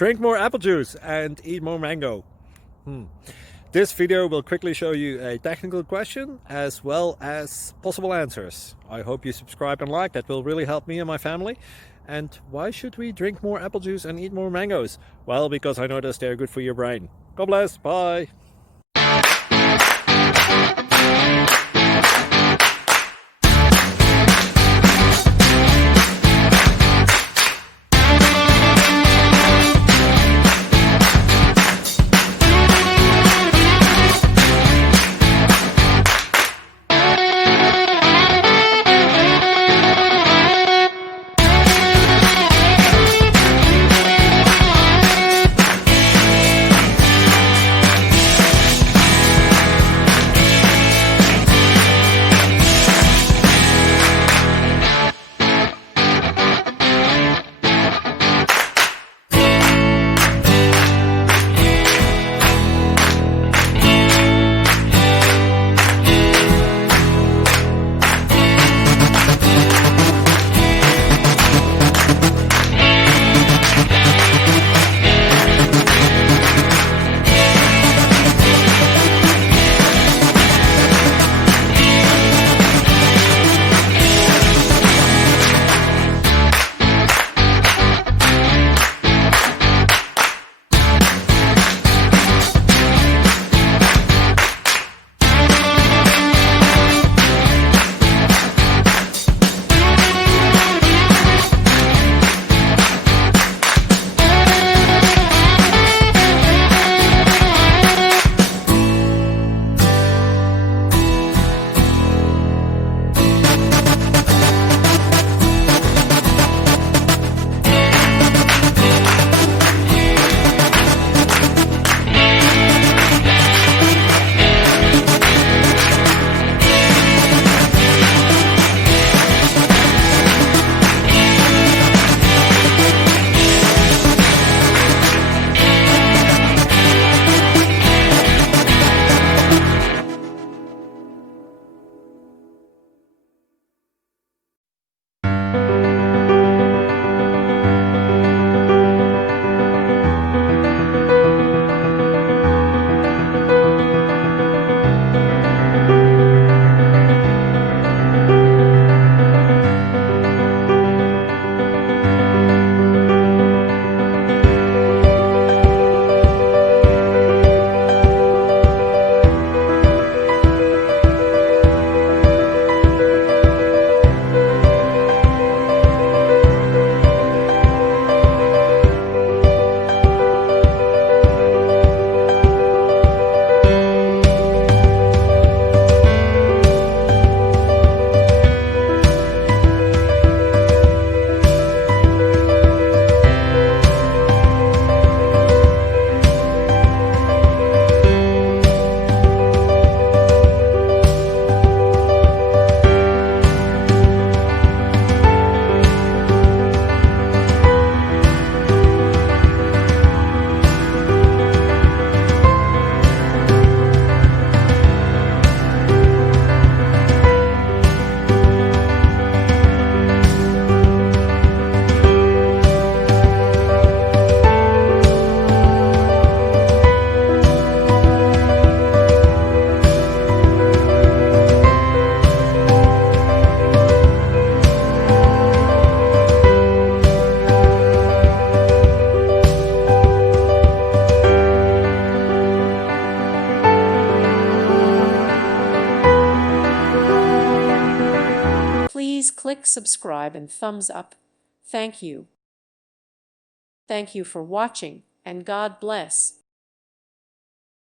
Drink more apple juice and eat more mango. This video will quickly show you a technical question as well as possible answers. I hope you subscribe and like, that will really help me and my family. And why should we drink more apple juice and eat more mangoes? Well, because I noticed they're good for your brain. God bless, bye! Please click subscribe and thumbs up. Thank you. Thank you for watching, and God bless.